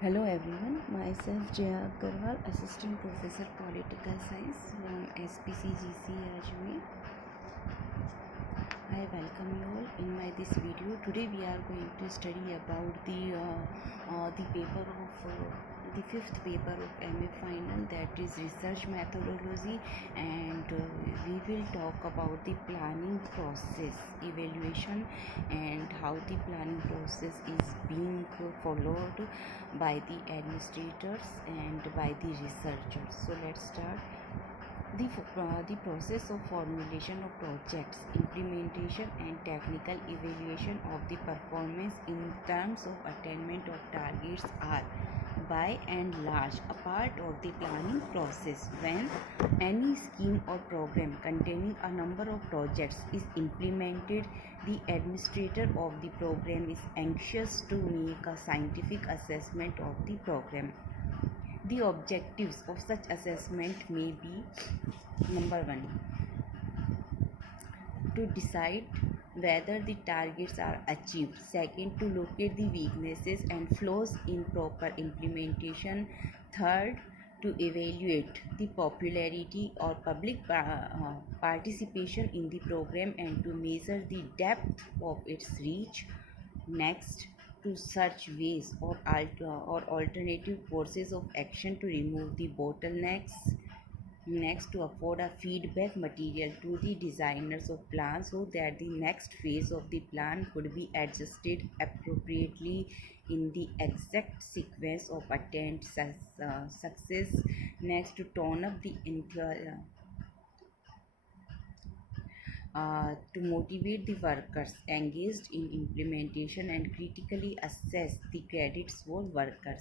Hello everyone, myself Jaya Agarwal, Assistant Professor Political Science from SPCGC Ajmer. I welcome you all in my this video. Today we are going to study about the paper of the fifth paper of MA final, that is research methodology, and we will talk about the planning process evaluation and how the planning process is being followed by the administrators and by the researchers. So let's start. The process of formulation of projects, implementation and technical evaluation of the performance in terms of attainment of targets are by and large a part of the planning process. When any scheme or program containing a number of projects is implemented, the administrator of the program is anxious to make a scientific assessment of the program. The objectives of such assessment may be: number 1, to decide whether the targets are achieved; second, to locate the weaknesses and flaws in proper implementation; third, to evaluate the popularity or public participation in the program and to measure the depth of its reach; next, to search ways or alternative courses of action to remove the bottlenecks; next, to afford a feedback material to the designers of plans so that the next phase of the plan could be adjusted appropriately in the exact sequence of attained success; next, to tone up the to motivate the workers engaged in implementation and critically assess the credits for workers.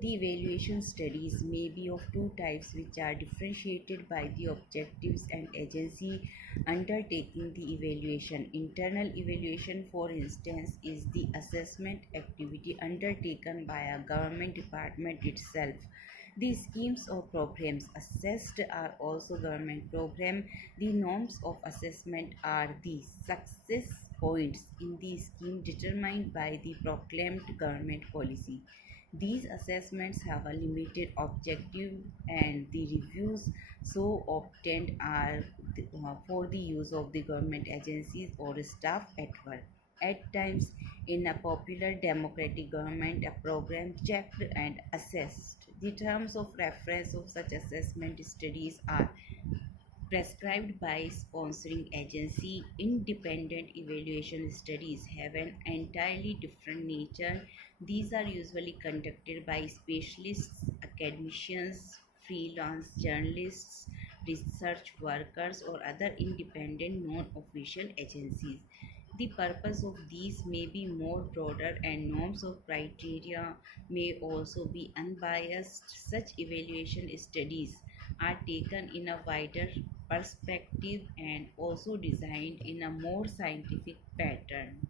The evaluation studies may be of two types, which are differentiated by the objectives and agency undertaking the evaluation. Internal evaluation, for instance, is the assessment activity undertaken by a government department itself. The schemes or programs assessed are also government programs. The norms of assessment are the success points in the scheme determined by the proclaimed government policy. These assessments have a limited objective, and the reviews so obtained are for the use of the government agencies or staff at work. At times, in a popular democratic government, a program checked and assessed. The terms of reference of such assessment studies are prescribed by sponsoring agency. Independent evaluation studies have an entirely different nature. These are usually conducted by specialists, academicians, freelance journalists, research workers, or other independent non-official agencies. The purpose of these may be more broader, and norms of criteria may also be unbiased. Such evaluation studies are taken in a wider perspective and also designed in a more scientific pattern.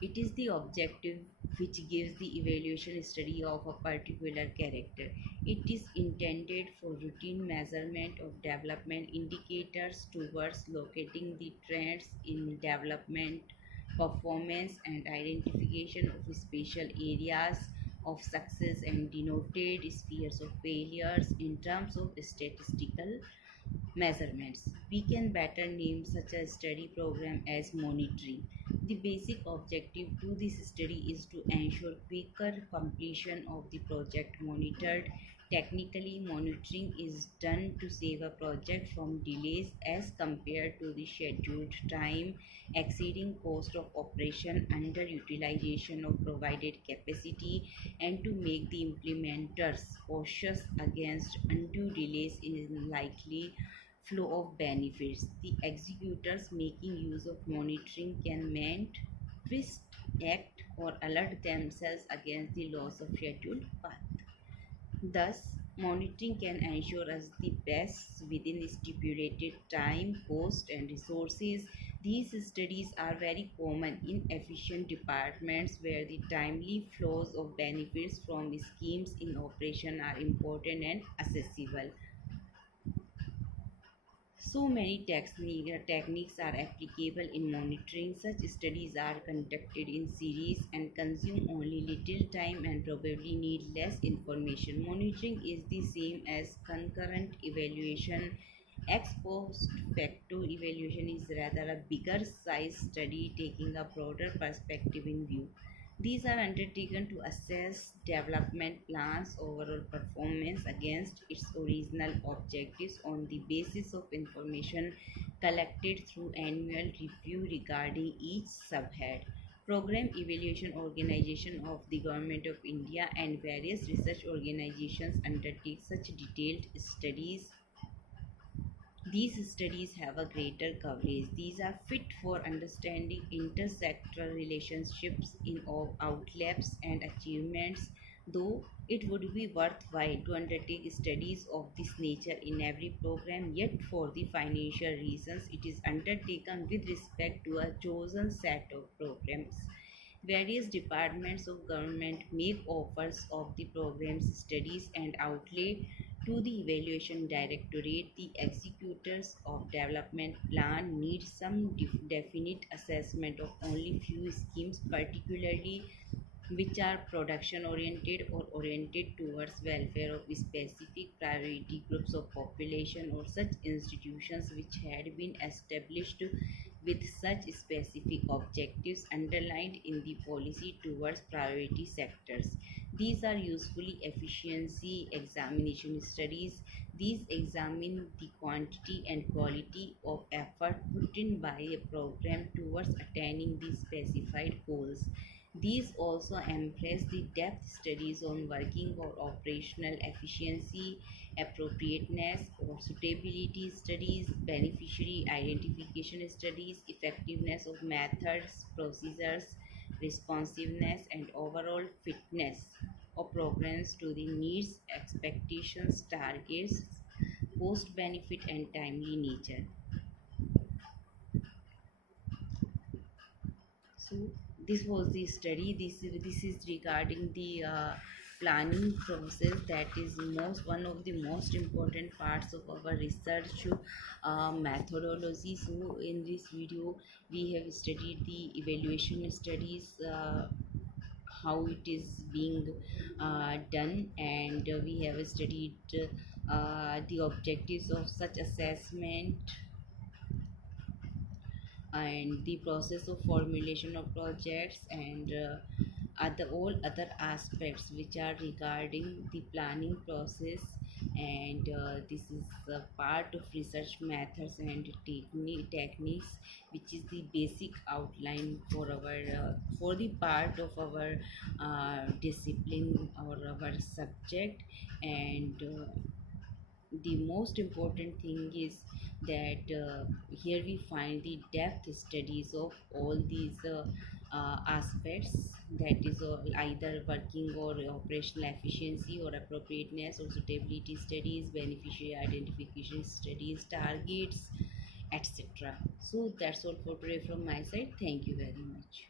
It is the objective which gives the evaluation study of a particular character. It is intended for routine measurement of development indicators towards locating the trends in development, performance, and identification of special areas of success and denoted spheres of failures in terms of statistical measurements. We can better name such a study program as monitoring. The basic objective to this study is to ensure quicker completion of the project monitored. Technically, monitoring is done to save a project from delays as compared to the scheduled time, exceeding cost of operation, underutilization of provided capacity, and to make the implementers cautious against undue delays in likely flow of benefits. The executors making use of monitoring can mend, twist, act, or alert themselves against the loss of scheduled path. Thus, monitoring can ensure us the best within stipulated time, cost, and resources. These studies are very common in efficient departments where the timely flows of benefits from schemes in operation are important and accessible. So many techniques are applicable in monitoring. Such studies are conducted in series and consume only little time and probably need less information. Monitoring is the same as concurrent evaluation. Ex post facto evaluation is rather a bigger size study taking a broader perspective in view. These are undertaken to assess development plans' overall performance against its original objectives on the basis of information collected through annual review regarding each subhead. Program Evaluation Organization of the Government of India and various research organizations undertake such detailed studies. These studies have a greater coverage. These are fit for understanding intersectoral relationships in all outlets and achievements, though it would be worthwhile to undertake studies of this nature in every program, yet for the financial reasons it is undertaken with respect to a chosen set of programs. Various departments of government make offers of the program's studies and outlay to the evaluation directorate. The executors of development plan need some definite assessment of only few schemes, particularly which are production oriented or oriented towards welfare of specific priority groups of population, or such institutions which had been established with such specific objectives underlined in the policy towards priority sectors. These are usefully efficiency examination studies. These examine the quantity and quality of effort put in by a program towards attaining the specified goals. These also embrace the depth studies on working or operational efficiency, appropriateness or suitability studies, beneficiary identification studies, effectiveness of methods, procedures, responsiveness, and overall fitness of programs to the needs, expectations, targets, cost benefit, and timely nature. So this was the study. This is regarding the planning process, that is most one of the most important parts of our research methodology. So in this video we have studied the evaluation studies, how it is being done, and we have studied the objectives of such assessment and the process of formulation of projects, and other all other aspects which are regarding the planning process. And this is a part of research methods and techniques, which is the basic outline for our for the part of our discipline or our subject. And the most important thing is that here we find the depth studies of all these aspects, that is either working or operational efficiency or appropriateness or suitability studies, beneficiary identification studies, targets, etc. So that's all for today from my side. Thank you very much.